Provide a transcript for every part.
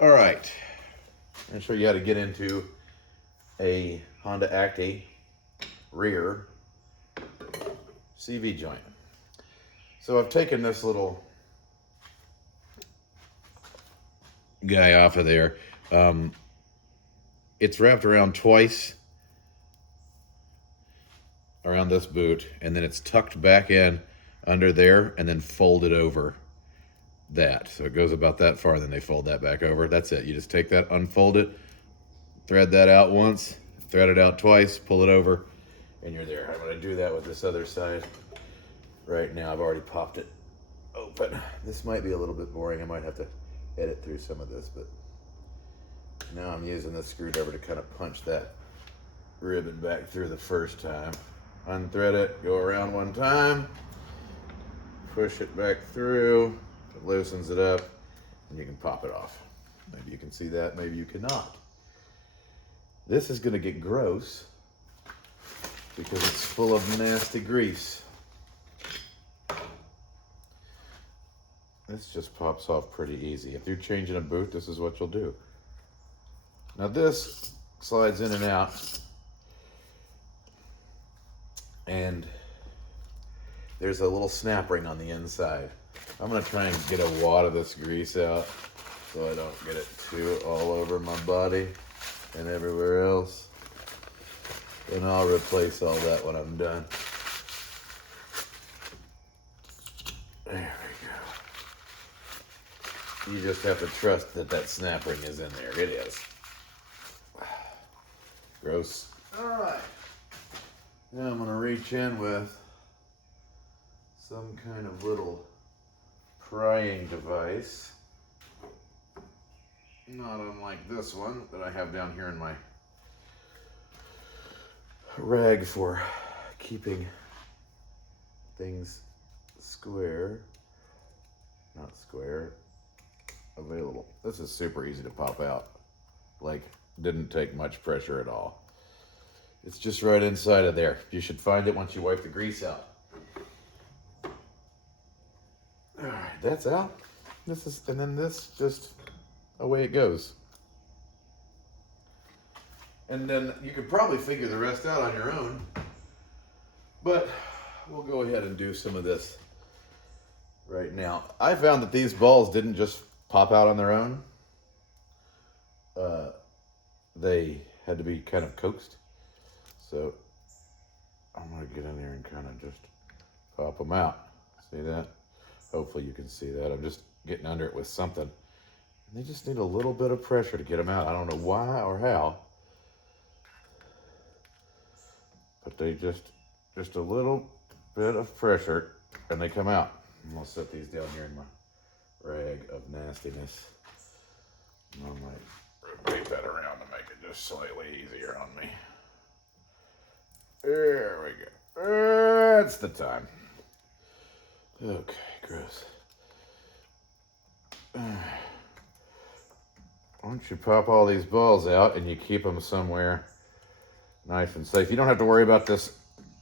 All right. I'm going to show you how to get into a Honda Acty rear CV joint. So I've taken this little guy off of there. It's wrapped around twice around this boot, and then it's tucked back in under there and then folded over that. So it goes about that far, then they fold that back over. That's it. You just take that, unfold it, thread that out once, thread it out twice, pull it over, and you're there. I'm going to do that with this other side right now. I've already popped it open. This might be a little bit boring. I might have to edit through some of this, but now I'm using this screwdriver to kind of punch that ribbon back through the first time. Unthread it, go around one time, push it back through, it loosens it up, and you can pop it off. Maybe you can see that, maybe you cannot. This is going to get gross because it's full of nasty grease. This just pops off pretty easy. If you're changing a boot, this is what you'll do. Now this slides in and out, and there's a little snap ring on the inside. I'm gonna try and get a wad of this grease out so I don't get it too all over my body and everywhere else. And I'll replace all that when I'm done. There we go. You just have to trust that that snap ring is in there. It is. Gross. All right. Now I'm going to reach in with some kind of little prying device. Not unlike this one that I have down here in my rag for keeping things square. Not square. Available. This is super easy to pop out. Like, didn't take much pressure at all. It's just right inside of there. You should find it once you wipe the grease out. All right, that's out. And then this just away it goes. And then you could probably figure the rest out on your own, but we'll go ahead and do some of this right now. I found that these balls didn't just pop out on their own. They had to be kind of coaxed. So I'm going to get in there and kind of just pop them out. See that? Hopefully you can see that. I'm just getting under it with something. And they just need a little bit of pressure to get them out. I don't know why or how. But they just a little bit of pressure and they come out. I'm going to set these down here in my rag of nastiness. And I might rotate that around to make it just slightly easier on me. There we go. That's the time. Okay, gross. Once you pop all these balls out and you keep them somewhere nice and safe, you don't have to worry about this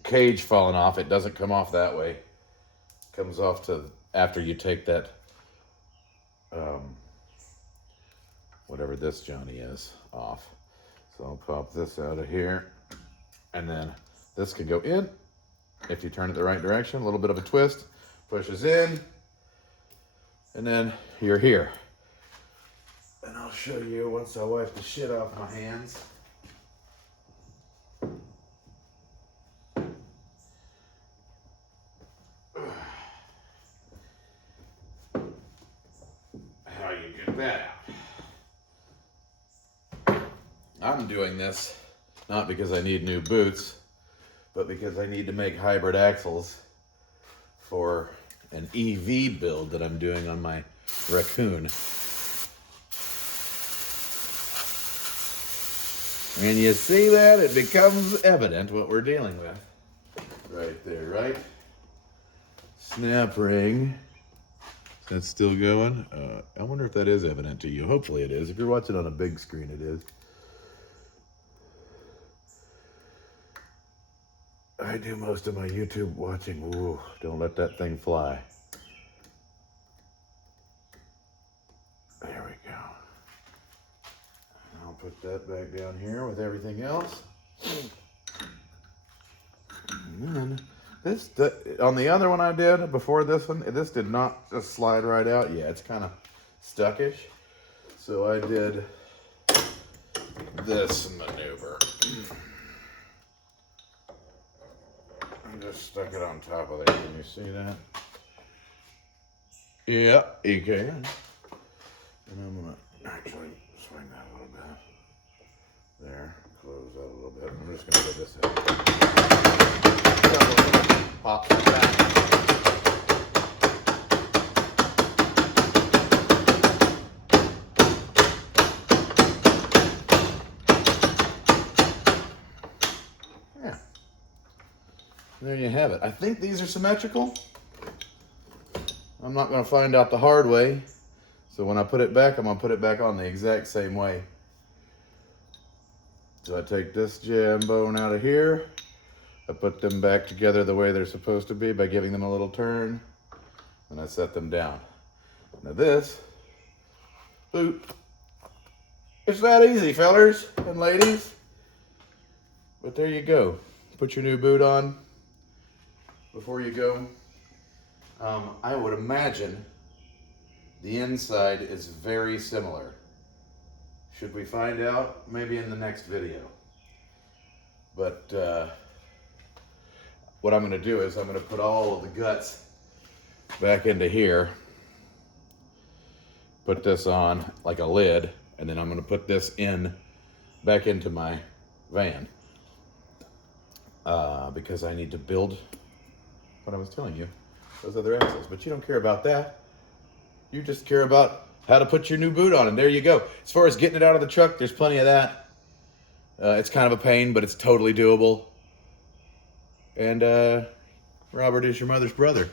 cage falling off. It doesn't come off that way. It comes off to after you take that whatever this Johnny is off. So I'll pop this out of here, and then this can go in if you turn it the right direction. A little bit of a twist, pushes in, and then you're here. And I'll show you once I wipe the shit off my hands. How you get that out. I'm doing this not because I need new boots, but because I need to make hybrid axles for an EV build that I'm doing on my Raccoon. And you see that? It becomes evident what we're dealing with. Right there, right? Snap ring. That's still going? I wonder if that is evident to you. Hopefully it is. If you're watching on a big screen, it is. I do most of my YouTube watching. Ooh, don't let that thing fly. There we go. put that back down here with everything else. And then this, on the other one I did before this one, this did not just slide right out. Yeah, it's kind of stuckish. So I did this maneuver. I just stuck it on top of there. Can you see that? Yeah, you can. And I'm gonna actually swing that a little bit. There, close that a little bit. I'm just gonna get this in. Pop that back. Yeah. There you have it. I think these are symmetrical. I'm not going to find out the hard way. So when I put it back, I'm going to put it back on the exact same way. So I take this jambone out of here. I put them back together the way they're supposed to be by giving them a little turn. And I set them down. Now this boot, it's that easy, fellers and ladies. But there you go. Put your new boot on before you go. I would imagine the inside is very similar. Should we find out? Maybe in the next video. But what I'm going to do is I'm going to put all of the guts back into here. Put this on like a lid, and then I'm going to put this back into my van. Because I need to build what I was telling you, those other axles. But you don't care about that. You just care about how to put your new boot on, and there you go. As far as getting it out of the truck, there's plenty of that. It's kind of a pain, but it's totally doable. And Robert is your mother's brother.